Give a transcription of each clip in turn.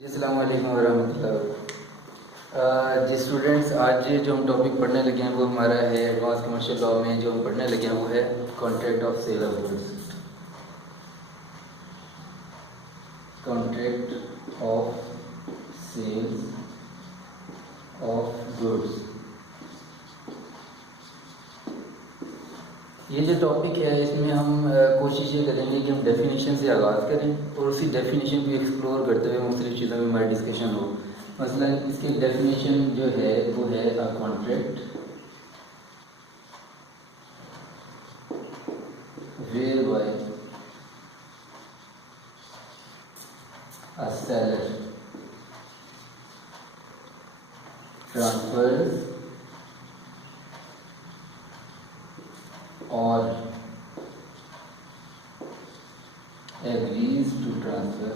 अस्सलाम वालेकुम वरहमतुल्लाह। जी स्टूडेंट्स, आज जो हम टॉपिक पढ़ने लगे हैं वो हमारा है एडवांस कमर्शियल लॉ में जो हम पढ़ने लगे हैं वो है contract of sale of goods. Contract of sales of goods, ये जो टॉपिक है इसमें हम कोशिश ये करेंगे कि हम डेफिनेशन से आगाज़ करें और उसी डेफिनेशन को एक्सप्लोर करते हुए मुख्तलिफ चीज़ों में हमारी डिस्कशन हो। मसलन इसकी डेफिनेशन जो है वो है a contract whereby a seller transfers or agrees to transfer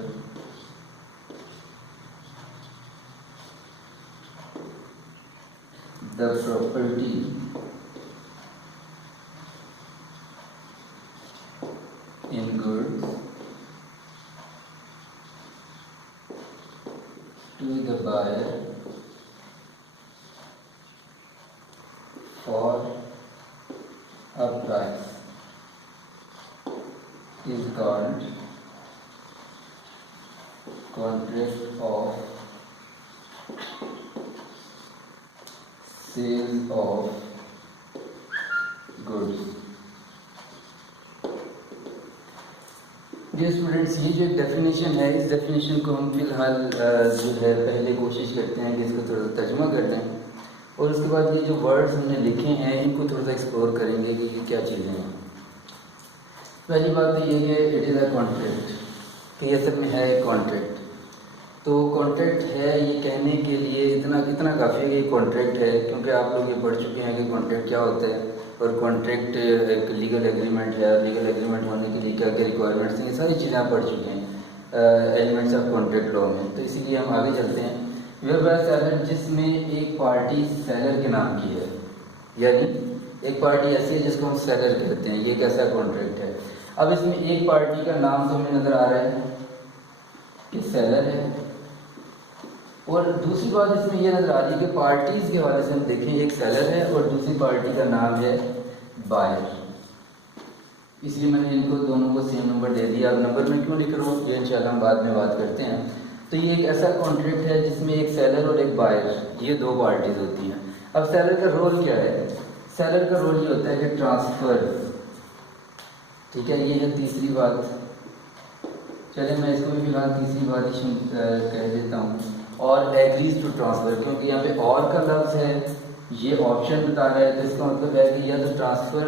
the property in goods to the buyer for a price is called contract of sales of goods। जी स्टूडेंट्स, ये जो डेफिनेशन है इस डेफिनेशन को हम फिलहाल जो है पहले कोशिश करते हैं कि इसको थोड़ा सा तर्जुमा कर दें और उसके बाद ये जो वर्ड्स हमने लिखे हैं इनको थोड़ा सा एक्सप्लोर करेंगे कि ये क्या चीज़ें हैं। पहली बात तो ये कि इट इज़ अ कॉन्ट्रैक्ट, कि असल में है एक कॉन्ट्रैक्ट। तो कॉन्ट्रैक्ट है ये कहने के लिए इतना काफ़ी है कि कॉन्ट्रैक्ट है, क्योंकि आप लोग ये पढ़ चुके हैं कि कॉन्ट्रैक्ट क्या होता है और कॉन्ट्रैक्ट एक लीगल एग्रीमेंट है। लीगल एग्रीमेंट होने के लिए क्या क्या रिक्वायरमेंट्स हैं, ये सारी चीज़ें आप पढ़ चुके हैं एलिमेंट्स ऑफ कॉन्ट्रैक्ट लॉ में। तो इसीलिए हम आगे चलते हैं। वेयर सेलर, जिसमें एक पार्टी सेलर के नाम की है, यानी एक पार्टी ऐसी है जिसको हम सेलर कहते हैं, ये कैसा कॉन्ट्रैक्ट है। अब इसमें एक पार्टी का नाम तो हमें नज़र आ रहा है कि सेलर है, और दूसरी बात इसमें यह नज़र आ रही है कि पार्टीज़ के हवाले से हम देखें, एक सेलर है और दूसरी पार्टी का नाम है बायर। इसलिए मैंने इनको दोनों को सेम नंबर दे दिया। अब नंबर में क्यों लिख रहा हूँ ये इंशाल्लाह हम बाद में बात करते हैं। तो ये एक ऐसा कॉन्ट्रैक्ट है जिसमें एक सेलर और एक बायर, ये दो पार्टीज होती हैं। अब सेलर का रोल क्या है? सेलर का रोल ये होता है कि ट्रांसफ़र, ठीक है, ये है तीसरी बात। चलिए मैं इसको भी फिलहाल तीसरी बात ही कह देता हूँ। और एग्रीज टू ट्रांसफ़र, क्योंकि यहाँ पे और का लफ्ज़ है, ये ऑप्शन बता रहा है, तो इसका मतलब है कि या तो ट्रांसफ़र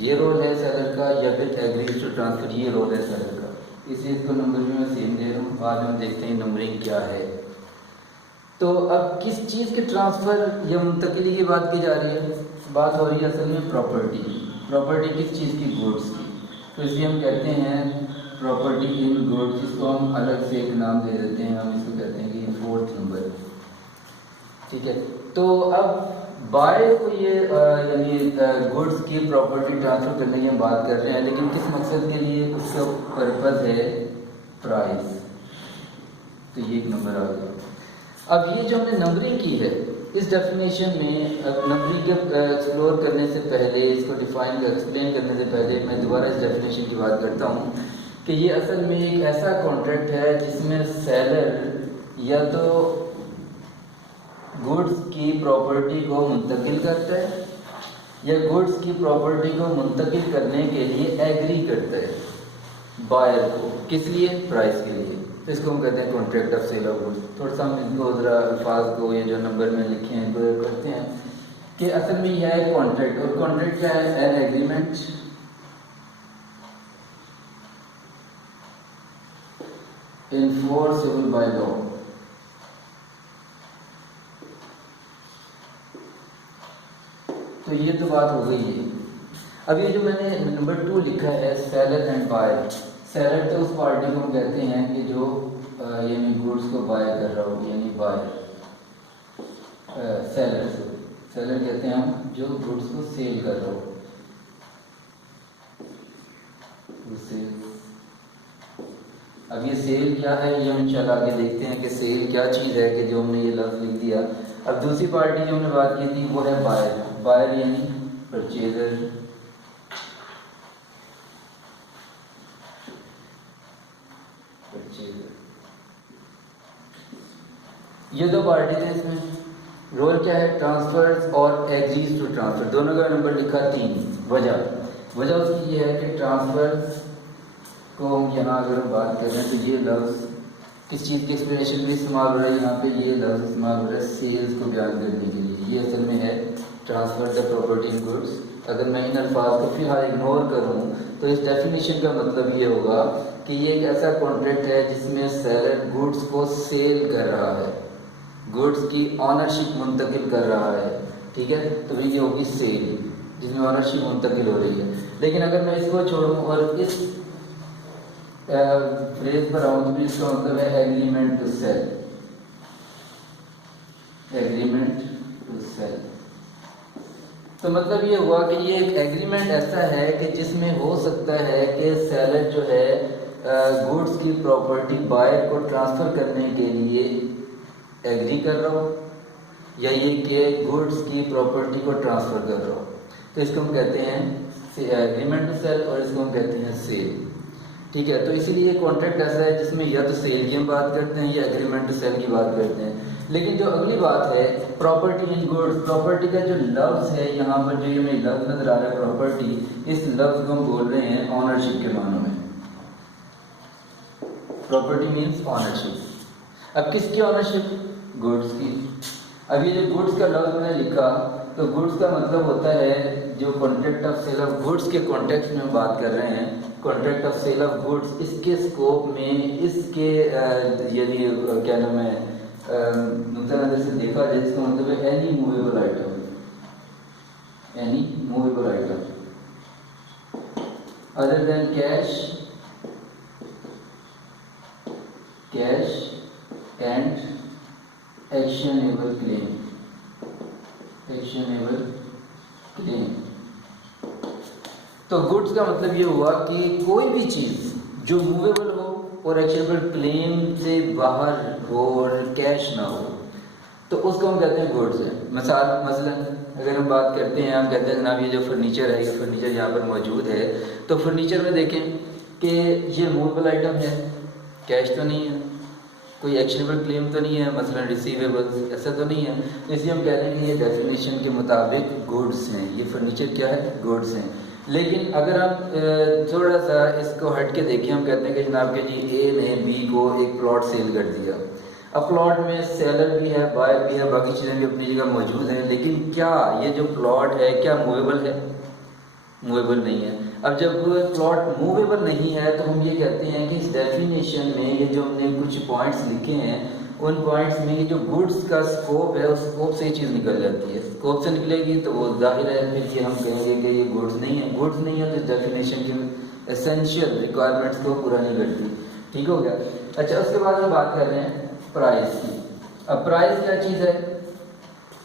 ये रोल है सेलर का, या फिर एग्रीज टू ट्रांसफ़र ये रोल है सेलर का। इसलिए इसको नंबर भी मैं सेम दे रहा हूँ, बाद में देखते हैं नंबरिंग क्या है। तो अब किस चीज़ के ट्रांसफ़र या मुंतकिली की बात की जा रही है? बात हो रही है असल में प्रॉपर्टी। प्रॉपर्टी किस चीज़ की? गुड्स की। तो इसलिए हम कहते हैं प्रॉपर्टी इन गुड्स, जिसको हम अलग से एक नाम दे देते हैं, हम इसको कहते हैं कि फोर्थ नंबर, ठीक है। तो अब बायर को ये यानी गुड्स की प्रॉपर्टी ट्रांसफ़र करने की हम बात कर रहे हैं, लेकिन किस मकसद के लिए? उसका पर्पज़ है प्राइस। तो ये एक नंबर आ गया। अब ये जो हमने नंबरिंग की है इस डेफिनेशन में, नंबरिंग के एक्सप्लोर करने से पहले, इसको डिफाइन एक्सप्लेन करने से पहले मैं दोबारा इस डेफिनेशन की बात करता हूँ कि ये असल में एक ऐसा कॉन्ट्रैक्ट है जिसमें सेलर या तो गुड्स की प्रॉपर्टी को मुंतकिल करता है या गुड्स की प्रॉपर्टी को मुंतकिल करने के लिए एग्री करता है बायर को। किस लिए? प्राइस के लिए। तो इसको हम कहते हैं contract of sale of goods. थोड़ा सा हम इनको ज़रा अल्फाज को, ये जो नंबर में लिखे हैं इनको करते हैं कि असल में यह है कॉन्ट्रैक्ट। और कॉन्ट्रैक्ट क्या है? An agreement enforceable by law। तो ये तो बात हो गई है। अब ये जो मैंने नंबर 2 लिखा है सेलर एंड बायर, सेलर तो उस पार्टी को हम कहते हैं कि जो यानी गुड्स को बाय कर रहा हो, यानी बायर। सेलर कहते हैं हम जो गुड्स को सेल कर रहा हो, अब ये सेल क्या है ये हम इंशाल्लाह आगे देखते हैं कि सेल क्या चीज़ है कि जो हमने ये लफ्ज़ लिख दिया। अब दूसरी पार्टी जो हमने बात की थी वो है बायर। बायर यानी परचेजर, ये दो पार्टी थे। इसमें रोल क्या है, ट्रांसफर्स और एग्रीज टू ट्रांसफर, दोनों का नंबर लिखा 3। वजह उसकी ये है कि ट्रांसफर्स को हम यहाँ अगर हम बात कर रहे हैं तो ये लफ्ज़ किस चीज़ की एक्सप्लेनेशन में इस्तेमाल हो रहा है, यहाँ पे ये लफ्ज़ इस्तेमाल हो रहा है सेल्स को बयान करने के लिए। ये असल में है transfer the property in goods. अगर मैं इन अल्फाज को फिलहाल इग्नोर करूँ तो इस डेफिनेशन का मतलब ये होगा कि ये एक ऐसा कॉन्ट्रैक्ट है जिसमें सेलर गुड्स को सेल कर रहा है, गुड्स की ऑनरशिप मुंतकिल कर रहा है, ठीक है, तो ये होगी सेल जिसमें ऑनरशिप मुंतकिल हो रही है। लेकिन अगर मैं इसको छोड़ूं और इस फ्रेज पर आऊँ तो इसका मतलब है agreement to sale, agreement to sale. तो मतलब ये हुआ कि ये एक एग्रीमेंट ऐसा है कि जिसमें हो सकता है कि सेलर जो है गुड्स की प्रॉपर्टी बायर को ट्रांसफ़र करने के लिए एग्री कर रहा हो, या ये कि गुड्स की प्रॉपर्टी को ट्रांसफ़र कर रहा हो। तो इसको हम कहते हैं एग्रीमेंट टू सेल और इसको हम कहते हैं सेल, ठीक है। तो इसीलिए कॉन्ट्रैक्ट ऐसा है जिसमें या तो सेल की हम बात करते हैं या एग्रीमेंट टू सेल की बात करते हैं। लेकिन जो अगली बात है प्रॉपर्टी इन गुड्स, प्रॉपर्टी का जो लफ्ज़ है यहाँ पर जो हमें लफ्ज़ नजर आ रहा है प्रॉपर्टी, इस लफ्ज़ को हम बोल रहे हैं ऑनरशिप के मानों में। Property means ownership. अब किसकी ऑनरशिप, गुड्स की। अब ये जो गुड्स का लफ्ज़ मैंने लिखा तो गुड्स का मतलब होता है जो contract of sale of goods के कॉन्टेक्स्ट में हम बात कर रहे हैं, contract of sale of goods, इसके स्कोप में इसके यदि क्या नाम है नुक्ता नज़र से देखा जाए इसका मतलब है any movable item, any movable item other than cash, cash and actionable claim, actionable claim. तो गुड्स का मतलब ये हुआ कि कोई भी चीज़ जो मूवेबल हो और एक्शनेबल क्लेम से बाहर हो और कैश ना हो तो उसको हम कहते हैं गुड्स है। मसलन अगर हम बात करते हैं, हम कहते हैं जनाब ये जो फर्नीचर है, ये फर्नीचर यहाँ पर मौजूद है, तो फर्नीचर में देखें कि ये मूवेबल आइटम है, कैश तो नहीं है, कोई एक्शनेबल क्लेम तो नहीं है, मसलन रिसीवेबल्स ऐसा तो नहीं है, इसलिए हम कह रहे हैं कि ये डेफिनेशन के मुताबिक गुड्स हैं, ये फर्नीचर क्या है, गुड्स हैं। लेकिन अगर हम थोड़ा सा इसको हट के देखें, हम कहते हैं कि जनाब के जी ए ने बी को एक प्लॉट सेल कर दिया। अब प्लॉट में सेलर भी है, बायर भी है, बाकी चीज़ें भी अपनी जगह मौजूद हैं, लेकिन क्या ये जो प्लॉट है क्या मूवेबल है, मूवेबल नहीं है। अब जब प्लॉट मूवेबल नहीं है तो हम ये कहते हैं कि इस डेफिनेशन में ये जो हमने कुछ पॉइंट्स लिखे हैं उन पॉइंट्स में ये जो गुड्स का स्कोप है उस स्कोप से ये चीज़ निकल जाती है। स्कोप से निकलेगी तो वो जाहिर है फिर कि हम कहेंगे कि ये गुड्स नहीं है, गुड्स नहीं है तो इस डेफिनेशन की एसेंशियल रिक्वायरमेंट्स को पूरा नहीं करती, ठीक हो गया। अच्छा, उसके बाद हम बात कर रहे हैं प्राइस की। अब प्राइस क्या चीज़ है,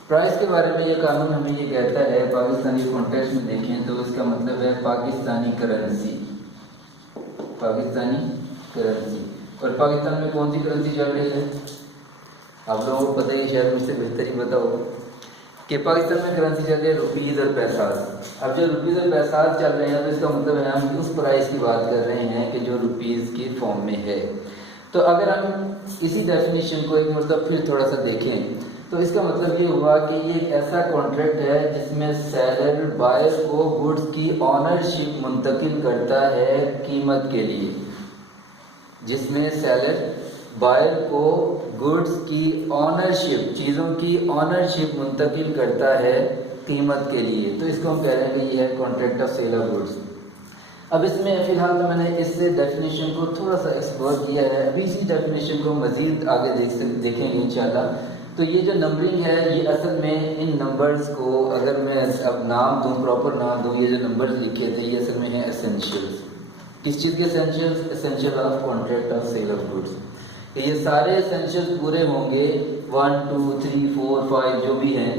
प्राइस के बारे में ये कानून हमें ये कहता है, पाकिस्तानी कॉन्टेक्स्ट में देखें तो इसका मतलब है पाकिस्तानी करेंसी, पाकिस्तानी करेंसी। और पाकिस्तान में कौन सी करेंसी चल रही है, आप लोगों को पता ही शायद मुझसे बेहतर ही पता हो कि पाकिस्तान में करेंसी चल रही है रुपीज़ और पैसाज। अब जो रुपीज़ और पैसाज चल रहे हैं तो इसका मतलब है हम उस प्राइस की बात कर रहे हैं कि जो रुपीज़ की फॉर्म में है। तो अगर हम इसी डेफिनेशन को एक मतलब फिर थोड़ा सा देखें तो इसका मतलब ये हुआ कि ये एक ऐसा कॉन्ट्रैक्ट है जिसमें सेलर बायर को गुड्स की ऑनरशिप मुंतकिल करता है कीमत के लिए, जिसमें सेलर बायर को गुड्स की ऑनरशिप, चीज़ों की ऑनरशिप मुंतकिल करता है कीमत के लिए। तो इसको हम कह रहे हैं कि ये है contract of sale of goods. अब इसमें फ़िलहाल तो मैंने इस डेफिनेशन को थोड़ा सा एक्सप्लोर किया है, अभी इसी डेफिनेशन को मज़ीद आगे देखेंगे इंशाल्लाह। तो ये जो नंबरिंग है ये असल में इन नंबर्स को अगर मैं अब नाम दूँ, प्रॉपर नाम दूँ, ये जो नंबर्स लिखे थे ये असल में है एसेंशियल्स। किस चीज़ के essentials, essential of contract of sale of goods. ये सारे एसेंशियल्स पूरे होंगे 1 2 3 4 5 जो भी हैं,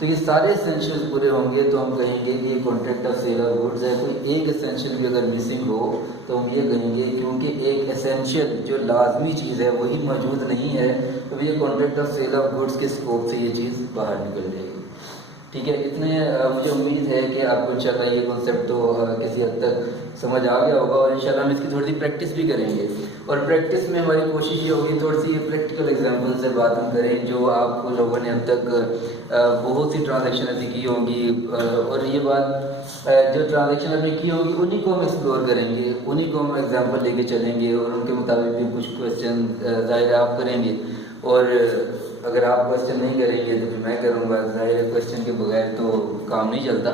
तो ये सारे एसेंशियल्स पूरे होंगे तो हम कहेंगे कि ये contract of sale of goods है। कोई एक एसेंशियल भी अगर मिसिंग हो तो हम ये कहेंगे क्योंकि एक एसेंशियल जो लाजमी चीज़ है वही मौजूद नहीं है, तो ये contract of sale of goods के स्कोप से ये चीज़ बाहर निकल जाएगी। ठीक है, इतने मुझे उम्मीद है कि आपको इंशाल्लाह ये कॉन्सेप्ट तो किसी हद तक समझ आ गया होगा, और इंशाल्लाह हम इसकी थोड़ी सी प्रैक्टिस भी करेंगे। और प्रैक्टिस में हमारी कोशिश ये होगी थोड़ी सी प्रैक्टिकल एग्जांपल से बात हम करें जो आप लोगों ने अब तक बहुत सी ट्रांजैक्शन ऐसी की होंगी, और ये बात जो ट्रांजैक्शन आपने की होगी उन्हीं को हम एक्सप्लोर करेंगे, उन्हीं को हम एग्जाम्पल लेके चलेंगे और उनके मुताबिक भी कुछ क्वेश्चन ज़ाहिर आप करेंगे। और अगर आप क्वेश्चन नहीं करेंगे तो फिर मैं करूँगा, ज़ाहिर है क्वेश्चन के बगैर तो काम नहीं चलता।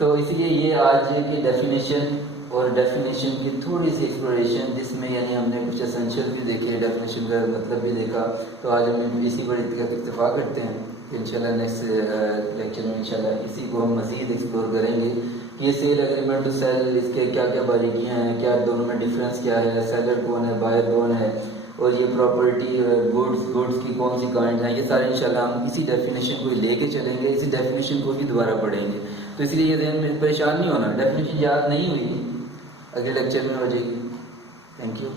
तो इसलिए ये आज की डेफिनेशन और डेफिनेशन की थोड़ी सी एक्सप्लोरेशन, जिसमें यानी हमने कुछ एसेंशियल भी देखे, डेफिनेशन का मतलब भी देखा, तो आज हम इसी पर इत्तेफा करते हैं कि इंशाल्लाह नेक्स्ट लेक्चर में इंशाल्लाह इसी को हम मज़ीद एक्सप्लोर करेंगे कि ये सेल एग्रीमेंट टू सेल, इसके क्या क्या बारीकियाँ हैं, क्या दोनों में डिफरेंस क्या है, सेलर कौन है, बायर कौन है, और ये प्रॉपर्टी गुड्स की कौन सी काइंड है, ये सारे इंशाल्लाह हम इसी डेफिनेशन को लेके चलेंगे, इसी डेफिनेशन को भी दोबारा पढ़ेंगे। तो इसलिए ये ज़हन में परेशान नहीं होना, डेफिनेशन याद नहीं हुई अगले लेक्चर में हो जाएगी। Thank you.